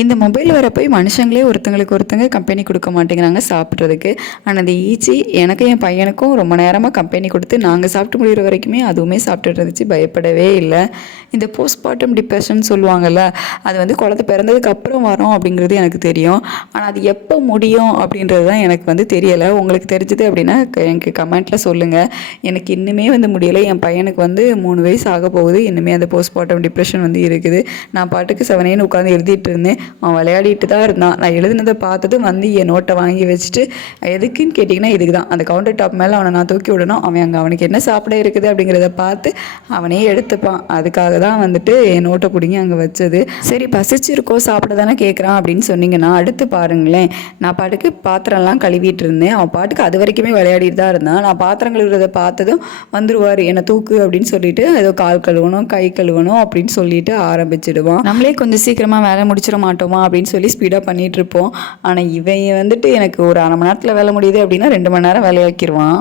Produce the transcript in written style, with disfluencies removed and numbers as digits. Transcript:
இந்த மொபைல் வரப்போ மனுஷங்களே ஒருத்தங்களுக்கு ஒருத்தங்க கம்பெனி கொடுக்க மாட்டேங்கிறாங்க சாப்பிட்றதுக்கு. ஆனால் அந்த ஈச்சி எனக்கு என் பையனுக்கும் ரொம்ப நேரமாக கம்பெனி கொடுத்து நாங்கள் சாப்பிட்டு முடிகிற வரைக்குமே அதுவுமே சாப்பிட்டுட்டு இருந்துச்சு, பயப்படவே இல்லை. இந்த போஸ்ட்மார்ட்டம் டிப்ரெஷன் சொல்லுவாங்கள்ல, அது வந்து குழந்தை பிறந்ததுக்கு அப்புறம் வரும் அப்படிங்கிறது எனக்கு தெரியும். ஆனால் அது எப்போ முடியும் அப்படின்றது தான் எனக்கு வந்து தெரியலை. உங்களுக்கு தெரிஞ்சது அப்படின்னா எனக்கு கமெண்ட்டில் சொல்லுங்கள். எனக்கு இன்னுமே வந்து முடியலை. என் பையனுக்கு வந்து 3 வயசு ஆக போகுது. இன்னுமே அந்த போஸ்ட்மார்ட்டம் டிப்ரெஷன் வந்து இருக்குது. நான் பாட்டுக்கு 7 உட்காந்து எழுதிட்டு இருந்தேன். அவன் விளையாடிட்டு தான் இருந்தான். நான் எழுதுனதை பார்த்ததும் வந்து என் நோட்டை வாங்கி வச்சுட்டு, எதுக்குன்னு கேட்டிங்கன்னா இதுக்கு தான். அந்த கவுண்டர் டாப் மேலே அவனை நான் தூக்கி விடணும். அவனுக்கு என்ன சாப்பிட இருக்குது அப்படிங்கிறத பார்த்து அவனே எடுத்துப்பான். அதுக்காக தான் வந்துட்டு என் நோட்டை பிடிங்கி அங்கே வச்சது. சரி, பசிச்சிருக்கோ சாப்பிட தானே கேட்குறான் அப்படின்னு சொன்னீங்கன்னா அடுத்து பாருங்களேன். நான் பாட்டுக்கு பாத்திரம்லாம் கழுவிட்டு இருந்தேன். அவன் பாட்டுக்கு அது வரைக்குமே விளையாடிட்டு தான் இருந்தான். நான் பாத்திரம் கழுவுறதை பார்த்ததும் வந்துருவார், என்னை தூக்கு அப்படின்னு சொல்லிட்டு ஏதோ கால் கழுவணும் கை கழுவணும் அப்படின்னு சொல்லிட்டு ஆரம்பிச்சிடுவான். நம்மளே கொஞ்சம் சீக்கிரமாக வேலை முடிச்சிட மாட்டோமா அப்படின்னு சொல்லி ஸ்பீடாக பண்ணிகிட்ருப்போம். ஆனால் இவன் வந்துட்டு எனக்கு ஒரு 1/2 மணி நேரத்தில் வேலை முடியுது அப்படின்னா 2 மணி நேரம் வேலையாக்கிடுவான்.